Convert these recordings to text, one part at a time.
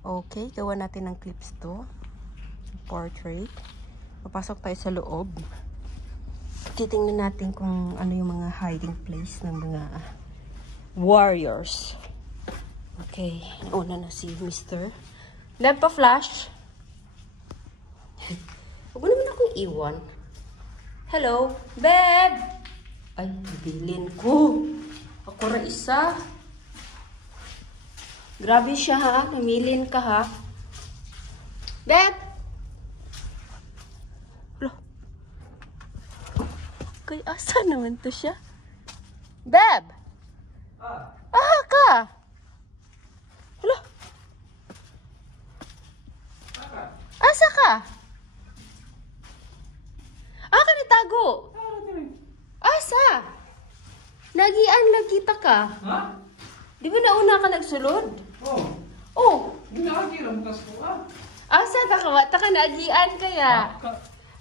Okay, gawa natin ng clips to. Portrait. Papasok tayo sa loob. Titingnan natin kung ano yung mga hiding place ng mga warriors. Okay, nauna na si Mr. Nagpa-flash. Huwag mo naman akong iwan. Hello, babe! Ay, bilin ko. Ako ra isa. Grabe siya ha. Namilin ka ha. Babe! Hello. Kay asa naman to siya? Babe! Ah ka! Hello. Asa ka? Ah, ka nitago. Asa? Nagian nagkita ka? Ha? Di ba nauna ka nagsulod? Oh. Oh. Hindi na agiram tas ko Asa ka ka? Taka nagian kaya.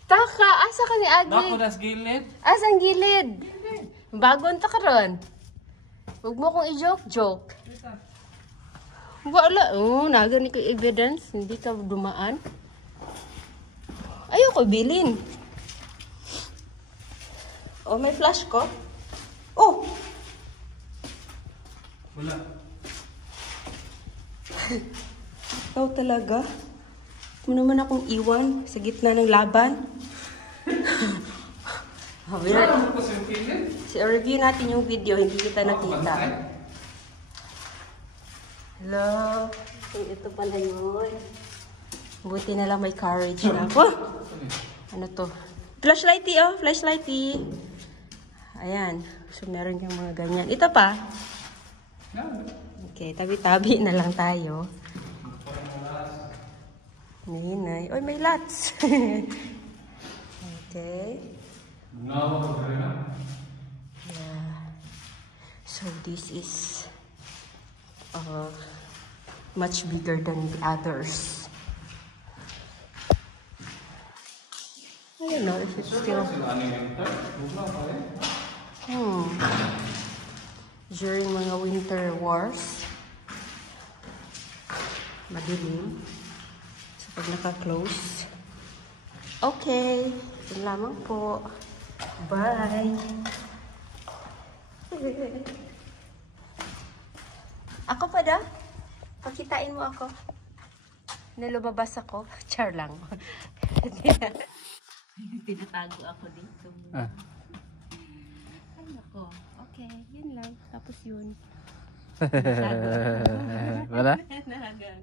Taka, asa ka ni Agi? Bako das gilid. Asang gilid? Bagon ta karon. Huwag mo kong i-joke-joke. Wala. Oh, nagani ko evidence. Hindi ka dumaan. Ayoko bilin. Oh, may flash ko. Oh! Wala. Ikaw talaga. Mo naman akong iwan sa gitna ng laban. Wala ko sa gilid. Review natin yung video, hindi kita nakita. Hello. Ito pala yun. Buti na lang may courage na ako. Ano to? Flashlighty oh, flashlighty. Ayan. So meron yung mga ganyan. Ito pa. Okay, tabi-tabi na lang tayo. Ninay. Oy, may lots. Okay. Yeah. So this is much bigger than the others. I don't know if it's still... During mga winter wars, madilim. So pag naka-close, okay, yun lamang po. Bye! Ako pa da? Pakitain mo ako. Nalumabas ako. Char lang. Tinatago ako dito. Ay nako. Okay, yun lang. Tapos yun. Wala? Nahagag.